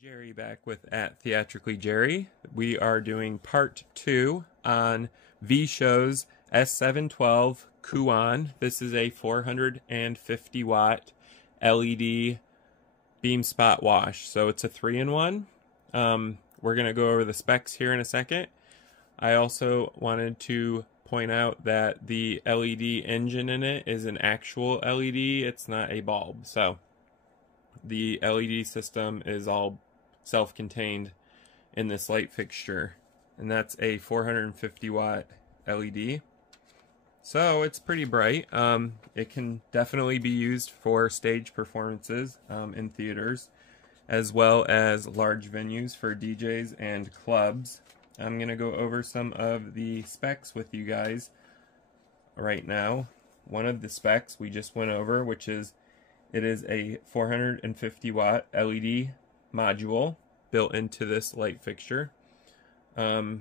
Jerry back with at Theatrically Jerry. We are doing part 2 on VSHOW's S712 Kuan. This is a 450 watt LED beam spot wash. So it's a 3-in-1. We're going to go over the specs here in a second. I also wanted to point out that the LED engine in it is an actual LED. It's not a bulb. So the LED system is all self-contained in this light fixture, and that's a 450 watt LED, so it's pretty bright. It can definitely be used for stage performances in theaters, as well as large venues for DJs and clubs. I'm gonna go over some of the specs with you guys right now. One of the specs we just went over, which is it is a 450 watt LED module built into this light fixture. The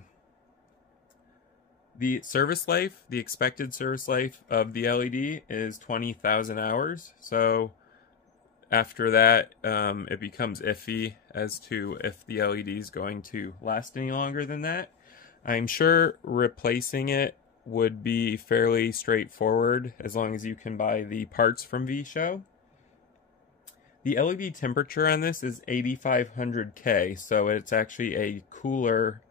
service life, the expected service life of the LED is 20,000 hours. So after that, it becomes iffy as to if the LED is going to last any longer than that. I'm sure replacing it would be fairly straightforward as long as you can buy the parts from VSHOW. The LED temperature on this is 8500 K, so it's actually a cooler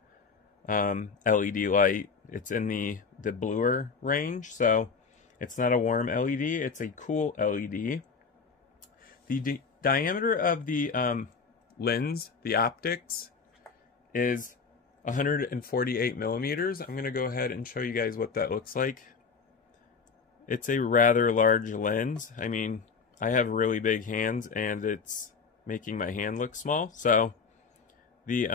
LED light. It's in the bluer range, so it's not a warm LED, it's a cool LED. The diameter of the lens, the optics, is 148 millimeters. I'm going to go ahead and show you guys what that looks like. It's a rather large lens. I mean, I have really big hands and it's making my hand look small. So the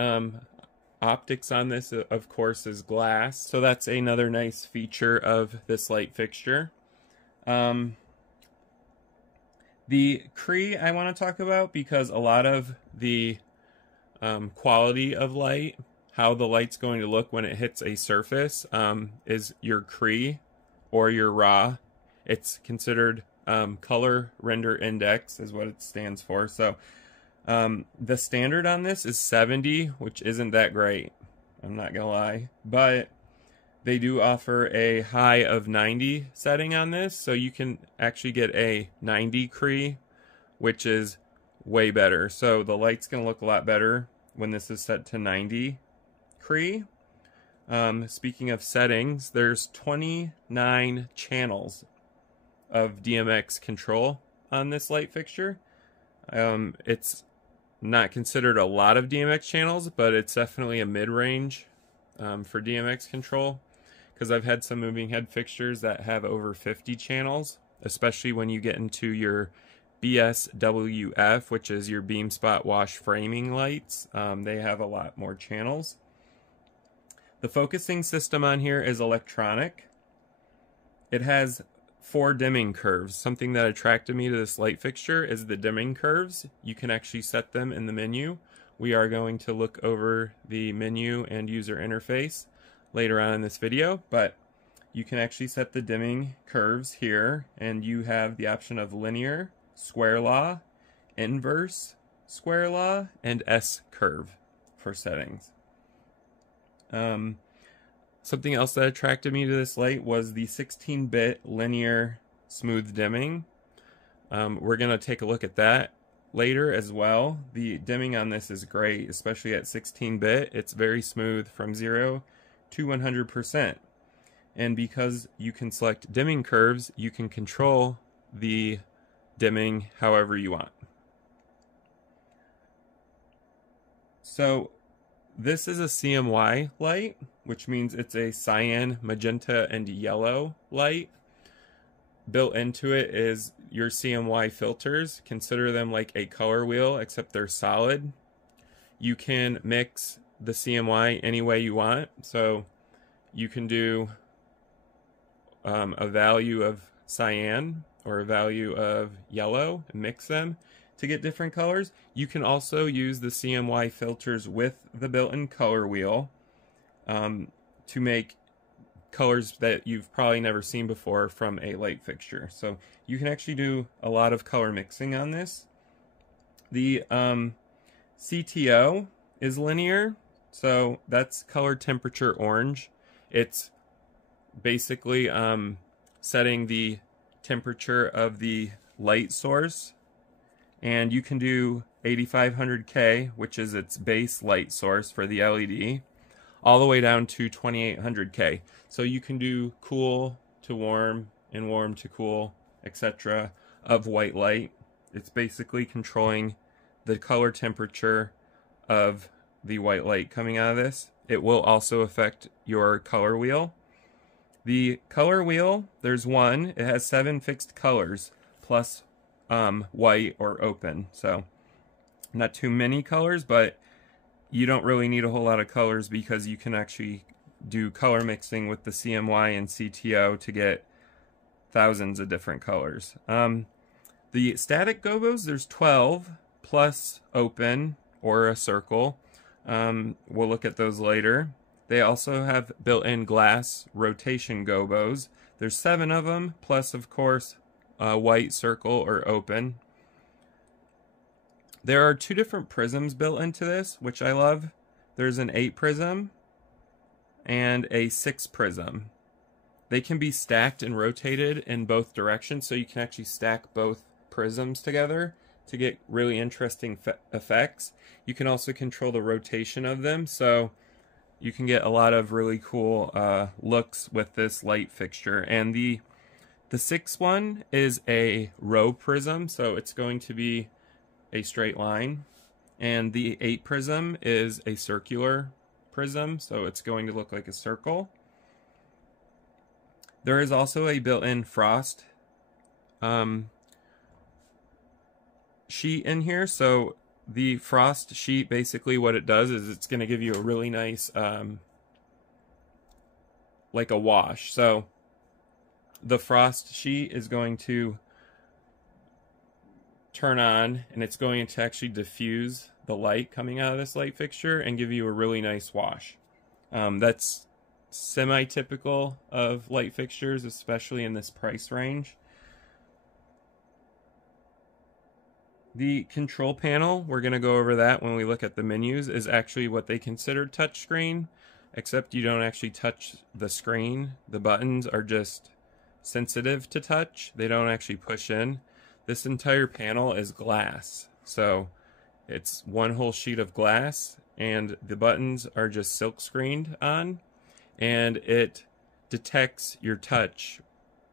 optics on this, of course, is glass. So that's another nice feature of this light fixture. The Cree I want to talk about because a lot of the quality of light, how the light's going to look when it hits a surface, is your Cree or your raw. It's considered color render index is what it stands for. So the standard on this is 70, which isn't that great, I'm not gonna lie, but they do offer a high of 90 setting on this, so you can actually get a 90 Cree, which is way better. So the light's gonna look a lot better when this is set to 90 Cree. Speaking of settings, there's 29 channels of DMX control on this light fixture. It's not considered a lot of DMX channels, but it's definitely a mid-range for DMX control, because I've had some moving head fixtures that have over 50 channels, especially when you get into your BSWF, which is your beam spot wash framing lights. They have a lot more channels. The focusing system on here is electronic. It has 4 dimming curves. Something that attracted me to this light fixture is the dimming curves. You can actually set them in the menu. We are going to look over the menu and user interface later on in this video, but you can actually set the dimming curves here, and you have the option of linear, square law, inverse, square law, and S curve for settings. Something else that attracted me to this light was the 16-bit linear smooth dimming. We're going to take a look at that later as well. The dimming on this is great, especially at 16-bit. It's very smooth from 0 to 100%. And because you can select dimming curves, you can control the dimming however you want. So this is a CMY light, which means it's a cyan, magenta, and yellow light. Built into it is your CMY filters. Consider them like a color wheel, except they're solid. You can mix the CMY any way you want. So you can do a value of cyan or a value of yellow and mix them to get different colors. You can also use the CMY filters with the built-in color wheel to make colors that you've probably never seen before from a light fixture. So you can actually do a lot of color mixing on this. The CTO is linear, so that's color temperature orange. It's basically setting the temperature of the light source, and you can do 8500K, which is its base light source for the LED, all the way down to 2800K. So you can do cool to warm and warm to cool, etc. of white light. It's basically controlling the color temperature of the white light coming out of this. It will also affect your color wheel. The color wheel, there's one. It has 7 fixed colors plus white or open. So not too many colors, but you don't really need a whole lot of colors because you can actually do color mixing with the CMY and CTO to get thousands of different colors. The static gobos, there's 12 plus open or a circle. We'll look at those later. They also have built-in glass rotation gobos. There's 7 of them, plus of course a white circle or open. There are 2 different prisms built into this, which I love. There's an 8 prism and a 6 prism. They can be stacked and rotated in both directions, so you can actually stack both prisms together to get really interesting effects. You can also control the rotation of them, so you can get a lot of really cool looks with this light fixture. And the 6 one is a row prism, so it's going to be a straight line. And the 8 prism is a circular prism, so it's going to look like a circle. There is also a built-in frost sheet in here. So the frost sheet, basically what it does is it's going to give you a really nice like a wash. So the frost sheet is going to turn on, and it's going to actually diffuse the light coming out of this light fixture and give you a really nice wash. That's semi-typical of light fixtures, especially in this price range. The control panel, we're going to go over that when we look at the menus, is actually what they consider touchscreen, except you don't actually touch the screen. The buttons are just sensitive to touch. They don't actually push in. This entire panel is glass, so it's one whole sheet of glass, and the buttons are just silk screened on, and it detects your touch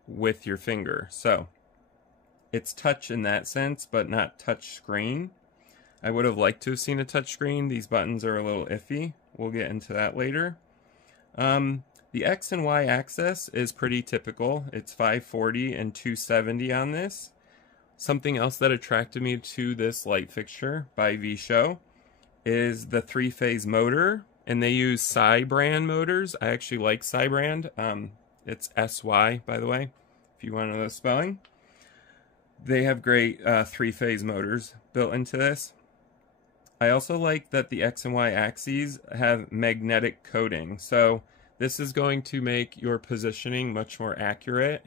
with your finger. So it's touch in that sense, but not touch screen. I would have liked to have seen a touch screen. These buttons are a little iffy. We'll get into that later. The X and Y axis is pretty typical. It's 540 and 270 on this. Something else that attracted me to this light fixture by VSHOW is the 3-phase motor, and they use Psy brand motors. I actually like Psy brand. It's SY, by the way, if you want to know the spelling. They have great 3-phase motors built into this. I also like that the X and Y axes have magnetic coating. So this is going to make your positioning much more accurate.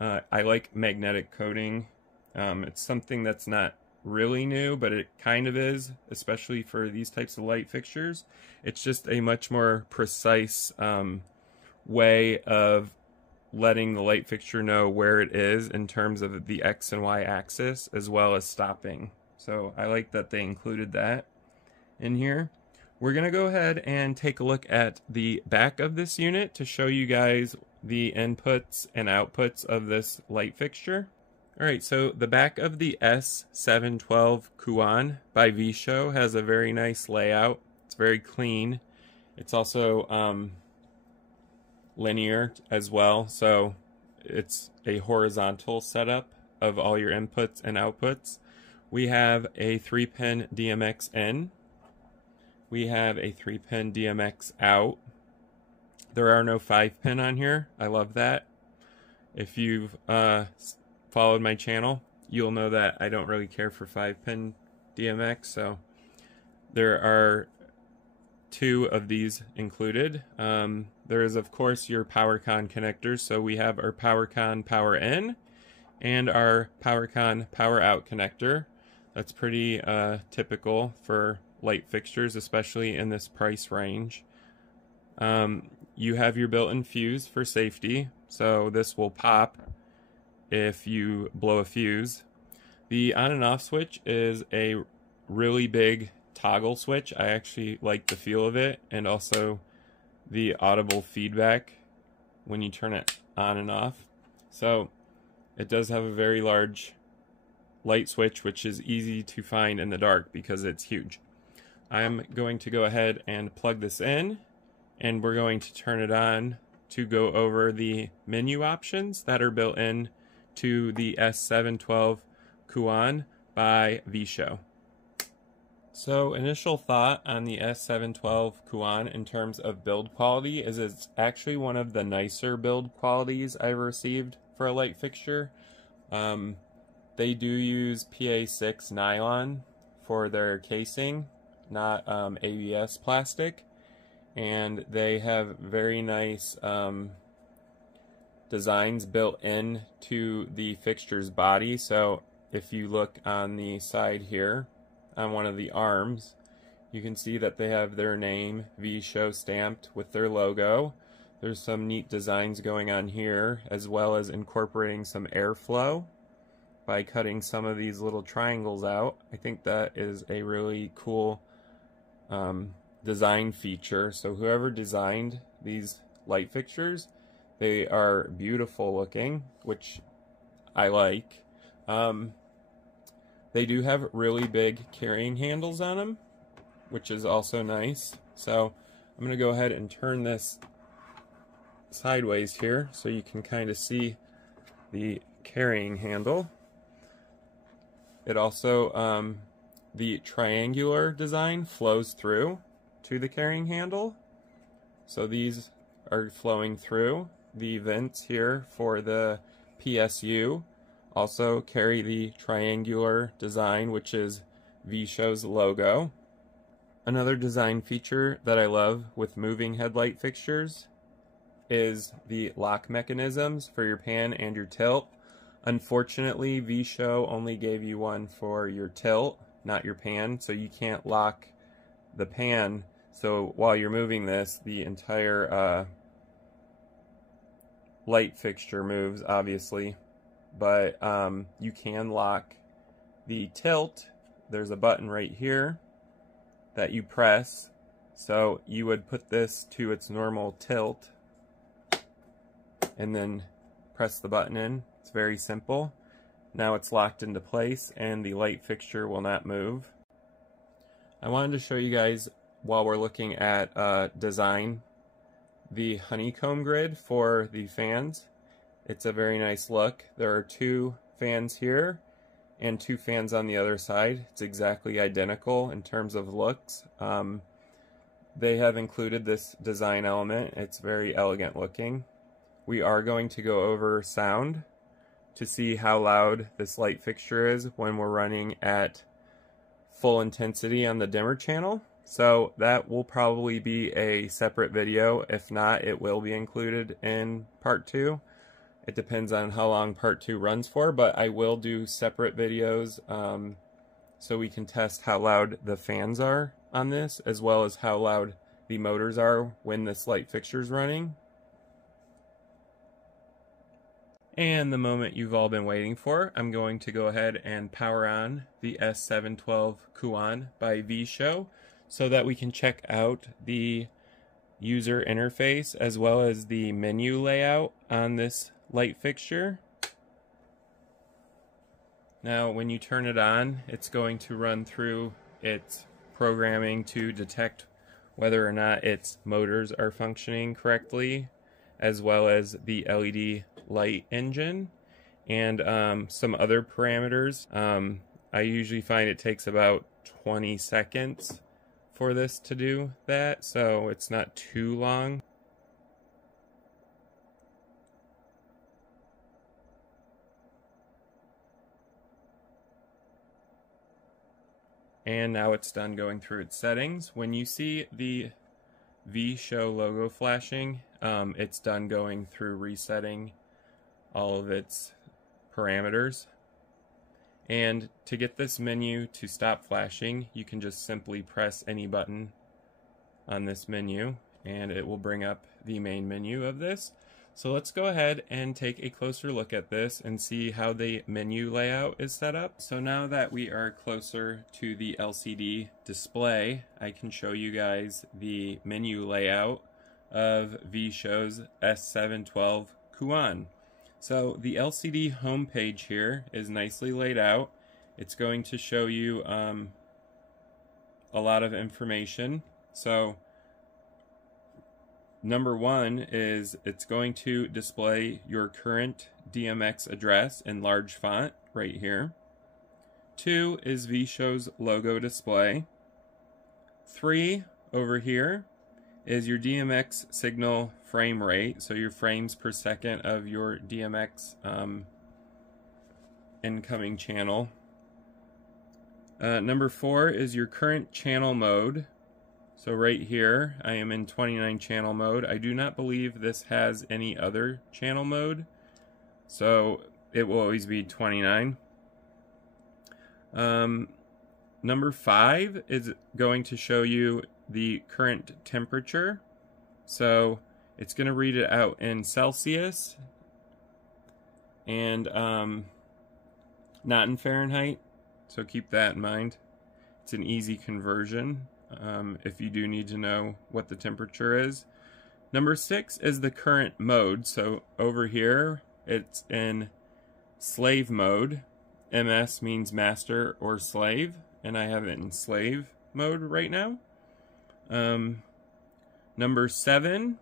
I like magnetic coating. It's something that's not really new, but it kind of is, especially for these types of light fixtures. It's just a much more precise way of letting the light fixture know where it is in terms of the X and Y axis, as well as stopping. So I like that they included that in here. We're going to go ahead and take a look at the back of this unit to show you guys the inputs and outputs of this light fixture. Alright, so the back of the S712 Kuan by VSHOW has a very nice layout. It's very clean. It's also linear as well, so it's a horizontal setup of all your inputs and outputs. We have a 3-pin DMX in. We have a 3-pin DMX out. There are no 5-pin on here. I love that. If you've followed my channel, you'll know that I don't really care for 5-pin DMX, so there are 2 of these included. There is, of course, your PowerCon connectors. So we have our PowerCon power in and our PowerCon power out connector. That's pretty typical for light fixtures, especially in this price range. You have your built-in fuse for safety, so this will pop if you blow a fuse. The on and off switch is a really big toggle switch. I actually like the feel of it, and also the audible feedback when you turn it on and off. So it does have a very large light switch, which is easy to find in the dark because it's huge. I'm going to go ahead and plug this in, and we're going to turn it on to go over the menu options that are built in to the S712 Kuan by VSHOW. So initial thought on the S712 Kuan in terms of build quality is it's actually one of the nicer build qualities I've received for a light fixture. They do use PA6 nylon for their casing, not ABS plastic, and they have very nice designs built in to the fixture's body. So if you look on the side here, on one of the arms, you can see that they have their name, VSHOW, stamped with their logo. There's some neat designs going on here, as well as incorporating some airflow by cutting some of these little triangles out. I think that is a really cool design feature. So whoever designed these light fixtures, they are beautiful looking, which I like. They do have really big carrying handles on them, which is also nice. So I'm going to go ahead and turn this sideways here so you can kind of see the carrying handle. It also, the triangular design flows through to the carrying handle. So these are flowing through. The vents here for the PSU also carry the triangular design, which is VSHOW's logo. Another design feature that I love with moving headlight fixtures is the lock mechanisms for your pan and your tilt. Unfortunately, VSHOW only gave you one for your tilt, not your pan, so you can't lock the pan. So while you're moving this, the entire light fixture moves, obviously. But you can lock the tilt. There's a button right here that you press. So you would put this to its normal tilt and then press the button in. It's very simple. Now it's locked into place and the light fixture will not move. I wanted to show you guys, while we're looking at design, the honeycomb grid for the fans. It's a very nice look. There are 2 fans here and 2 fans on the other side. It's exactly identical in terms of looks. They have included this design element. It's very elegant looking. We are going to go over sound to see how loud this light fixture is when we're running at full intensity on the dimmer channel. So that will probably be a separate video. If not, it will be included in part 2. It depends on how long part 2 runs for, but I will do separate videos so we can test how loud the fans are on this, as well as how loud the motors are when this light fixture is running. And the moment you've all been waiting for, I'm going to go ahead and power on the S712 Kuan by VSHOW so that we can check out the user interface as well as the menu layout on this light fixture. Now when you turn it on, it's going to run through its programming to detect whether or not its motors are functioning correctly, as well as the LED light engine and some other parameters. I usually find it takes about 20 seconds for this to do that, so it's not too long. And now it's done going through its settings. When you see the VSHOW logo flashing, it's done going through resetting all of its parameters. And to get this menu to stop flashing, you can just simply press any button on this menu and it will bring up the main menu of this. So let's go ahead and take a closer look at this and see how the menu layout is set up. So now that we are closer to the LCD display, I can show you guys the menu layout of VSHOW's S712 Kuan. So the LCD home page here is nicely laid out. It's going to show you a lot of information. So number one is it's going to display your current DMX address in large font right here. 2 is VSHOW's logo display. 3 over here is your DMX signal frame rate, so your frames per second of your DMX incoming channel. Number 4 is your current channel mode. So right here, I am in 29 channel mode. I do not believe this has any other channel mode, so it will always be 29. Number 5 is going to show you the current temperature. So it's going to read it out in Celsius and not in Fahrenheit. So keep that in mind. It's an easy conversion if you do need to know what the temperature is. Number 6 is the current mode. So over here, it's in slave mode. MS means master or slave, and I have it in slave mode right now. Number 7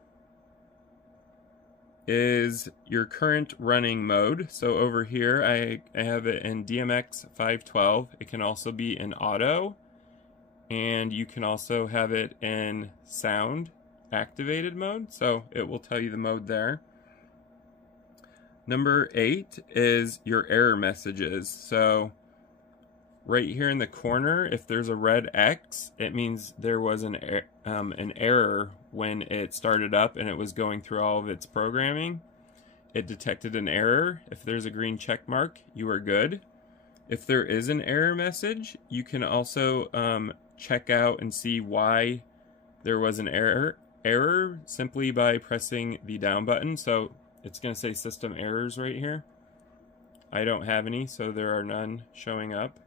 is your current running mode. So over here, I have it in DMX 512. It can also be in auto, and you can also have it in sound activated mode, so it will tell you the mode there. Number 8 is your error messages. So right here in the corner, if there's a red X, it means there was an error when it started up and it was going through all of its programming. It detected an error. If there's a green check mark, you are good. If there is an error message, you can also check out and see why there was an error simply by pressing the down button. So it's going to say system errors right here. I don't have any, so there are none showing up.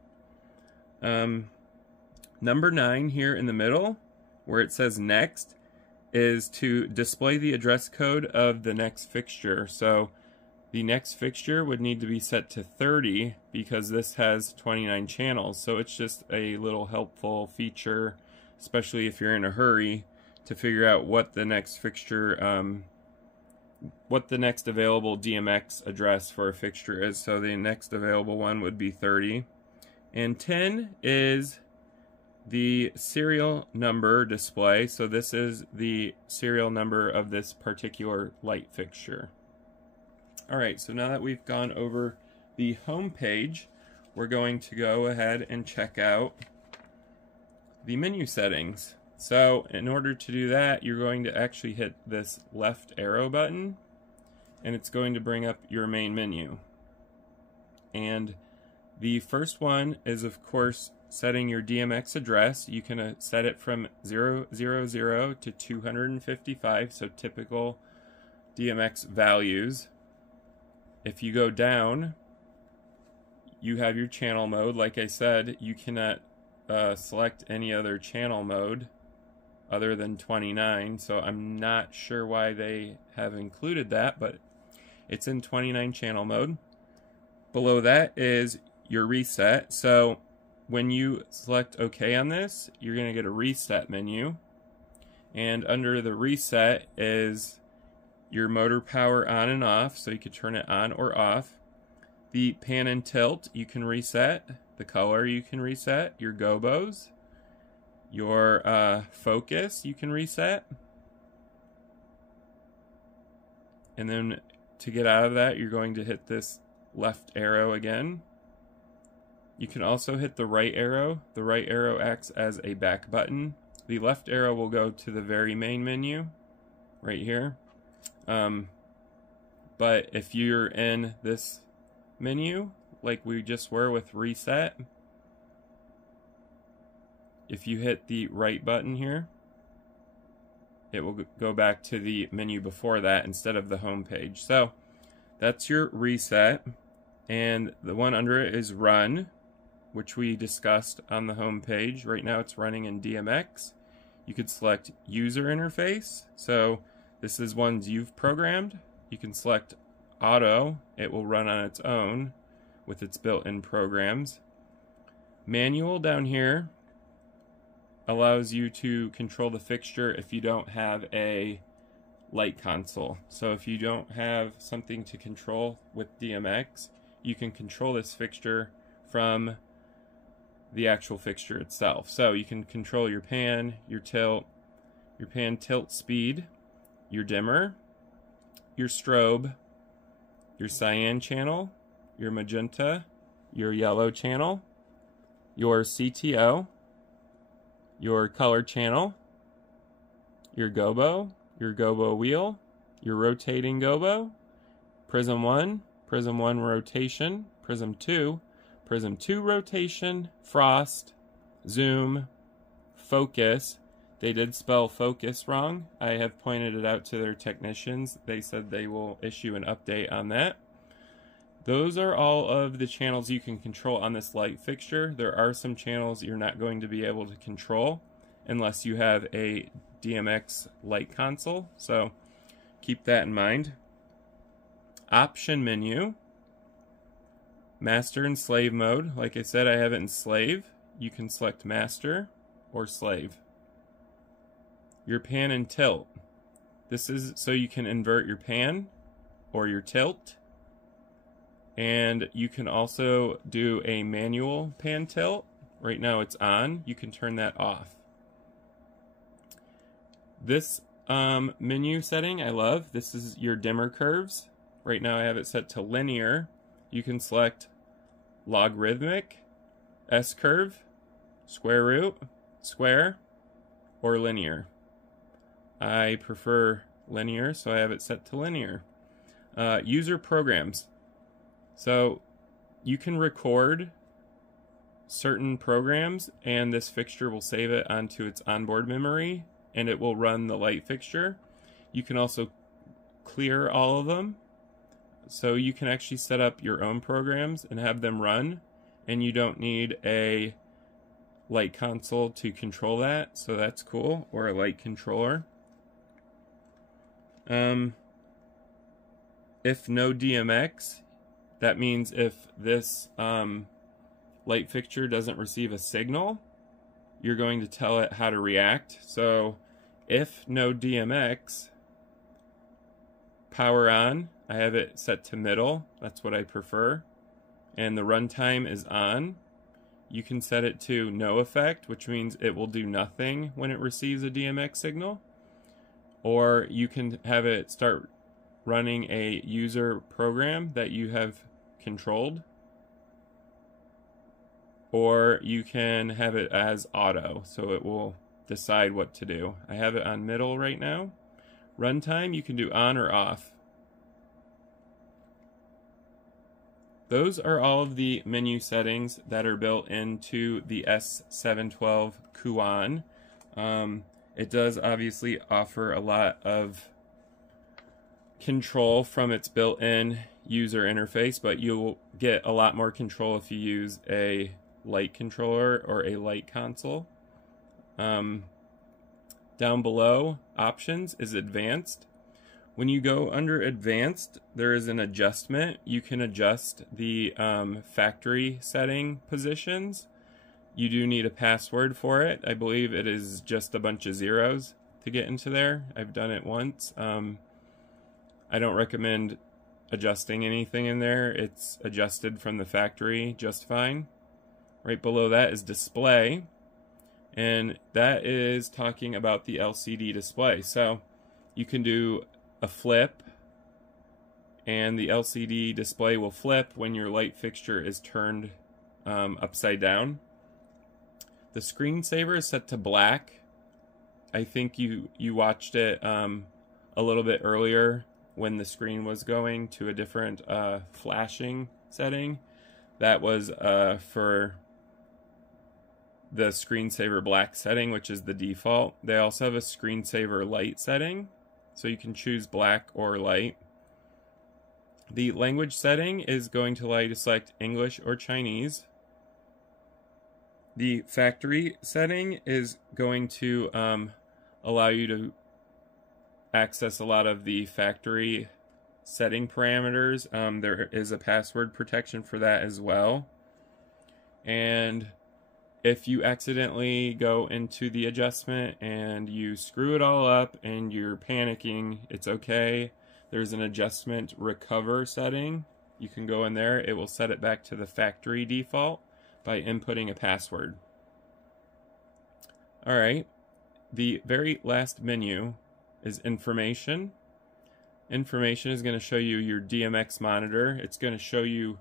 Number 9 here in the middle, where it says next, is to display the address code of the next fixture. So the next fixture would need to be set to 30 because this has 29 channels. So it's just a little helpful feature, especially if you're in a hurry, to figure out what the next fixture, what the next available DMX address for a fixture is. So the next available one would be 30. And 10 is the serial number display. So this is the serial number of this particular light fixture. Alright, so now that we've gone over the home page, we're going to go ahead and check out the menu settings. So in order to do that, you're going to actually hit this left arrow button, and it's going to bring up your main menu. And the first one is, of course, setting your DMX address. You can set it from 000 to 255, so typical DMX values. If you go down, you have your channel mode. Like I said, you cannot select any other channel mode other than 29, so I'm not sure why they have included that, but it's in 29 channel mode. Below that is your reset. So when you select OK on this, you're going to get a reset menu, and under the reset is your motor power on and off, so you could turn it on or off. The pan and tilt you can reset, the color you can reset, your gobos, your focus you can reset, and then to get out of that you're going to hit this left arrow again. You can also hit the right arrow. The right arrow acts as a back button. The left arrow will go to the very main menu right here. But if you're in this menu like we just were with reset. If you hit the right button here, it will go back to the menu before that instead of the home page. So that's your reset, and the one under it is run, which we discussed on the home page. Right now it's running in DMX. You could select user interface, so this is ones you've programmed. You can select auto, it will run on its own with its built-in programs. Manual down here allows you to control the fixture if you don't have a light console. So if you don't have something to control with DMX, you can control this fixture from the actual fixture itself. So you can control your pan, your tilt, your pan tilt speed, your dimmer, your strobe, your cyan channel, your magenta, your yellow channel, your CTO, your color channel, your gobo wheel, your rotating gobo, prism 1 rotation, prism 2 rotation, frost, zoom, focus. They did spell focus wrong. I have pointed it out to their technicians. They said they will issue an update on that. Those are all of the channels you can control on this light fixture. There are some channels you're not going to be able to control unless you have a DMX light console, so keep that in mind. Option menu, master and slave mode. Like I said, I have it in slave. You can select master or slave. Your pan and tilt. This is so you can invert your pan or your tilt. And you can also do a manual pan tilt. Right now it's on. You can turn that off. This menu setting I love. This is your dimmer curves. Right now I have it set to linear. You can select logarithmic, S-curve, square root, square, or linear. I prefer linear, so I have it set to linear. User programs. So you can record certain programs and this fixture will save it onto its onboard memory and it will run the light fixture. You can also clear all of them. So you can actually set up your own programs and have them run, and you don't need a light console to control that, so that's cool, or a light controller. If no DMX, that means if this light fixture doesn't receive a signal, you're going to tell it how to react. So if no DMX, power on, I have it set to middle, that's what I prefer, and the runtime is on. You can set it to no effect, which means it will do nothing when it receives a DMX signal, or you can have it start running a user program that you have controlled, or you can have it as auto, so it will decide what to do. I have it on middle right now. Runtime, you can do on or off. Those are all of the menu settings that are built into the S712 Kuan. It does obviously offer a lot of control from its built-in user interface, but you'll get a lot more control if you use a light controller or a light console. Down below, options is advanced. When you go under advanced, there is an adjustment. You can adjust the factory setting positions. You do need a password for it. I believe it is just a bunch of zeros to get into there. I've done it once. I don't recommend adjusting anything in there. It's adjusted from the factory just fine. Right below that is display, and that is talking about the LCD display. So you can do a flip, and the LCD display will flip when your light fixture is turned upside down. The screensaver is set to black. I think you watched it a little bit earlier when the screen was going to a different flashing setting. That was for the screensaver black setting, which is the default. They also have a screensaver light setting, so you can choose black or light. The language setting is going to allow you to select English or Chinese. The factory setting is going to allow you to access a lot of the factory setting parameters. There is a password protection for that as well. And if you accidentally go into the adjustment and you screw it all up and you're panicking, it's okay. There's an adjustment recover setting. You can go in there. It will set it back to the factory default by inputting a password. Alright, the very last menu is information. Information is going to show you your DMX monitor. It's going to show you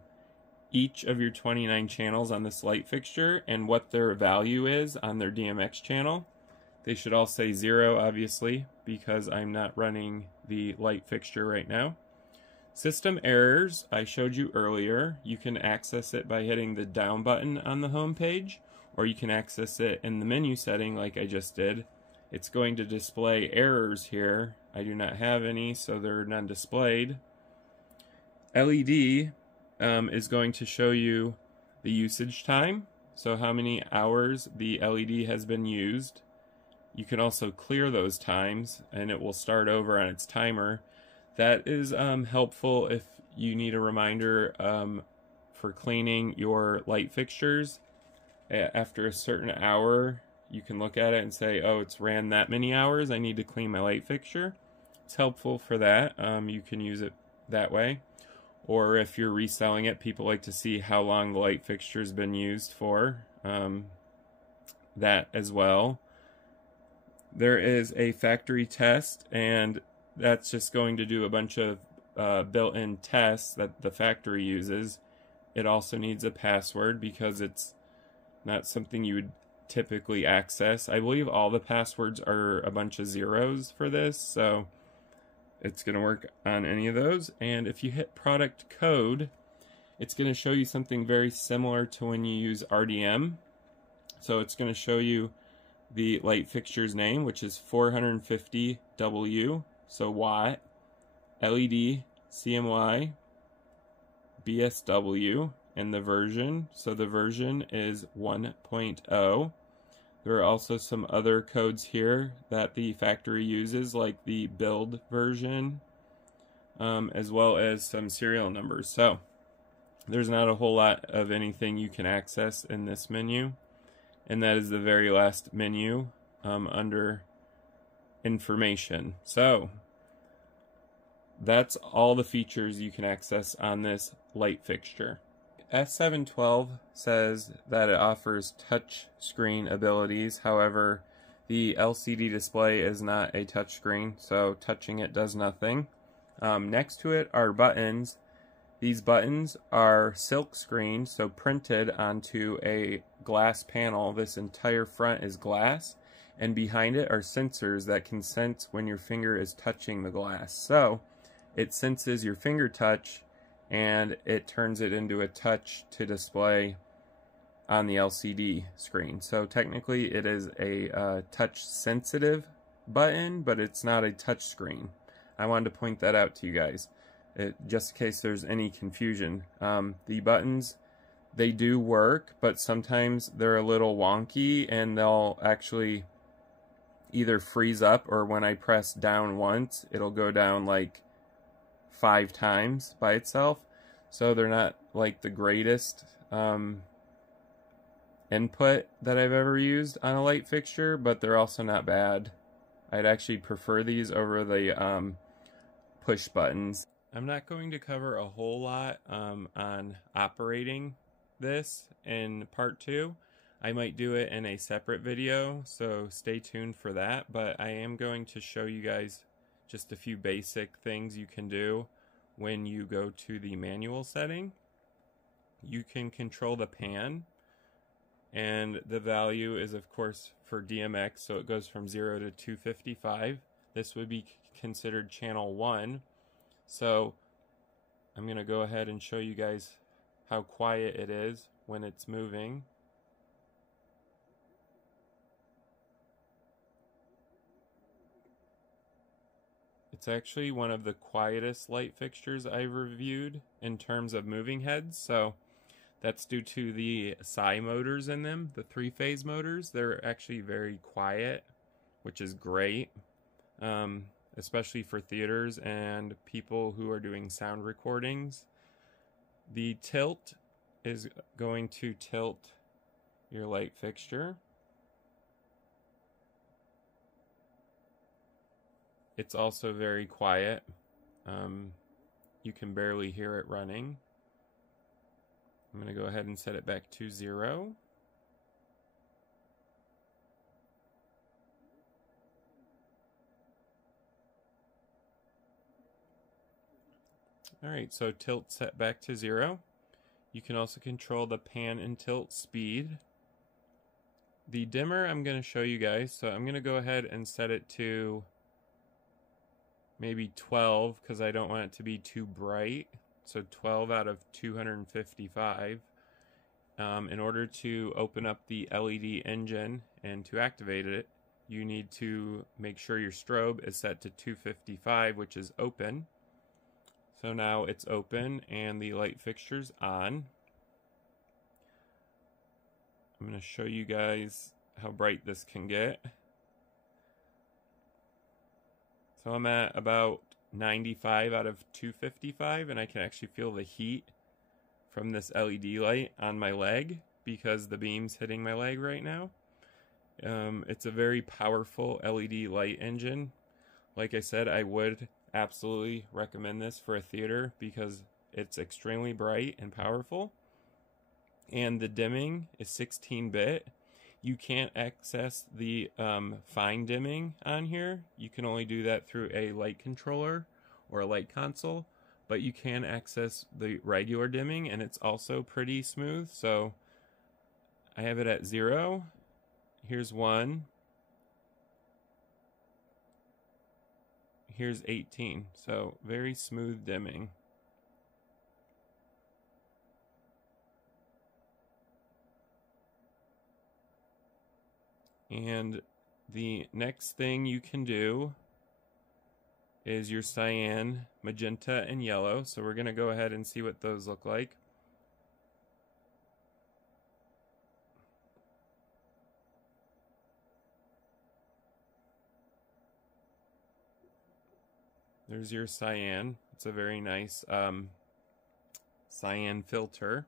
each of your 29 channels on this light fixture and what their value is on their DMX channel. They should all say 0, obviously, because I'm not running the light fixture right now. System errors, I showed you earlier. You can access it by hitting the down button on the home page, or you can access it in the menu setting like I just did. It's going to display errors here. I do not have any, so they're none displayed. LED is going to show you the usage time, so how many hours the LED has been used. You can also clear those times, and it will start over on its timer. That is helpful if you need a reminder for cleaning your light fixtures. After a certain hour, you can look at it and say, oh, it's ran that many hours, I need to clean my light fixture. It's helpful for that. You can use it that way. Or if you're reselling it, people like to see how long the light fixture's been used for. That as well. There is a factory test, and that's just going to do a bunch of built-in tests that the factory uses. It also needs a password because it's not something you would typically access. I believe all the passwords are a bunch of zeros for this, so it's going to work on any of those. And if you hit product code, it's going to show you something very similar to when you use RDM. So it's going to show you the light fixture's name, which is 450W, so watt, LED, CMY, BSW, and the version. So the version is 1.0. There are also some other codes here that the factory uses, like the build version, as well as some serial numbers. So there's not a whole lot of anything you can access in this menu. And that is the very last menu under information. So that's all the features you can access on this light fixture. S712 says that it offers touch screen abilities. However, the LCD display is not a touch screen, so touching it does nothing. Next to it are buttons. These buttons are silk screen, so printed onto a glass panel. This entire front is glass, and behind it are sensors that can sense when your finger is touching the glass. So it senses your finger touch, and it turns it into a touch to display on the LCD screen. So technically it is a touch sensitive button, but it's not a touch screen. I wanted to point that out to you guys, just in case there's any confusion. The buttons, they do work, but sometimes they're a little wonky, and they'll actually either freeze up, or when I press down once, it'll go down like 5 times by itself. So they're not like the greatest input that I've ever used on a light fixture, but they're also not bad. I'd actually prefer these over the push buttons. I'm not going to cover a whole lot on operating this in part 2. I might do it in a separate video, so stay tuned for that, but I am going to show you guys just a few basic things you can do when you go to the manual setting. You can control the pan, and the value is of course for DMX, so it goes from 0 to 255. This would be considered channel 1. So I'm going to go ahead and show you guys how quiet it is when it's moving. It's actually one of the quietest light fixtures I've reviewed in terms of moving heads, so that's due to the psi motors in them, the 3-phase motors. They're actually very quiet, which is great, especially for theaters and people who are doing sound recordings. The tilt is going to tilt your light fixture. It's also very quiet. You can barely hear it running. I'm going to go ahead and set it back to 0. Alright, so tilt set back to 0. You can also control the pan and tilt speed. The dimmer I'm going to show you guys, so I'm going to go ahead and set it to maybe 12 because I don't want it to be too bright. So 12 out of 255. In order to open up the LED engine and to activate it, you need to make sure your strobe is set to 255, which is open. So now it's open and the light fixture's on. I'm going to show you guys how bright this can get. So I'm at about 95 out of 255, and I can actually feel the heat from this LED light on my leg because the beam's hitting my leg right now. It's a very powerful LED light engine. Like I said, I would absolutely recommend this for a theater because it's extremely bright and powerful. And the dimming is 16-bit. You can't access the fine dimming on here. You can only do that through a light controller or a light console, but you can access the regular dimming, and it's also pretty smooth. So I have it at 0. Here's 1. Here's 18. So very smooth dimming. And the next thing you can do is your cyan, magenta, and yellow. So we're going to go ahead and see what those look like. There's your cyan. It's a very nice cyan filter.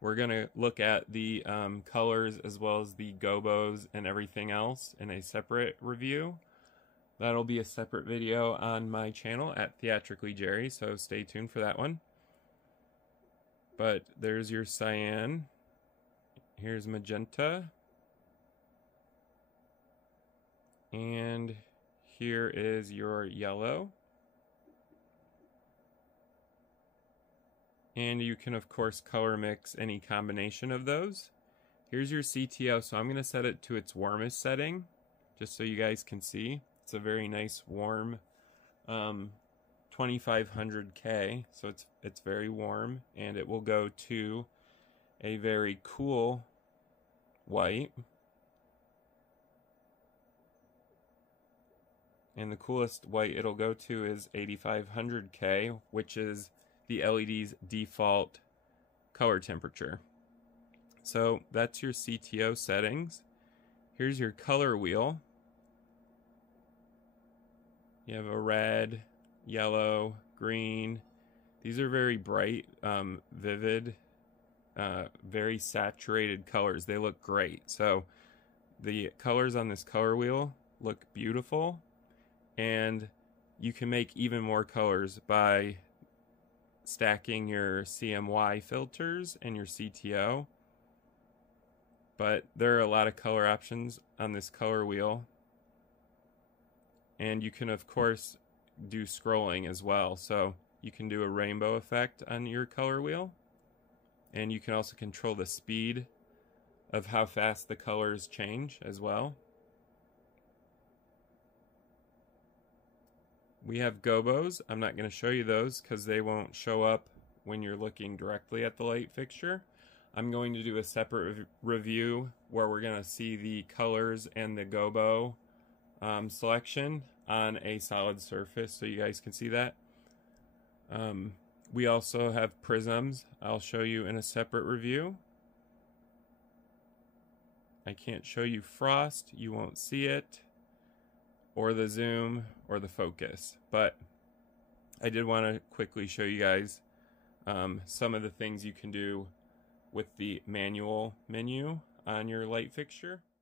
We're going to look at the colors as well as the gobos and everything else in a separate review. That'll be a separate video on my channel at Theatrically Jerry, so stay tuned for that one. But there's your cyan. Here's magenta. And here is your yellow. And you can, of course, color mix any combination of those. Here's your CTO, so I'm going to set it to its warmest setting, just so you guys can see. It's a very nice warm 2500K, so it's very warm, and it will go to a very cool white. And the coolest white it'll go to is 8500K, which is the LED's default color temperature. So that's your CTO settings. Here's your color wheel. You have a red, yellow, green. These are very bright, vivid, very saturated colors. They look great. So the colors on this color wheel look beautiful, and you can make even more colors by stacking your CMY filters and your CTO. But there are a lot of color options on this color wheel. And you can, of course, do scrolling as well. So you can do a rainbow effect on your color wheel. And you can also control the speed of how fast the colors change as well. We have gobos. I'm not going to show you those because they won't show up when you're looking directly at the light fixture. I'm going to do a separate review where we're going to see the colors and the gobo selection on a solid surface so you guys can see that. We also have prisms. I'll show you in a separate review. I can't show you frost, you won't see it, or the zoom, or the focus, but I did want to quickly show you guys some of the things you can do with the manual menu on your light fixture.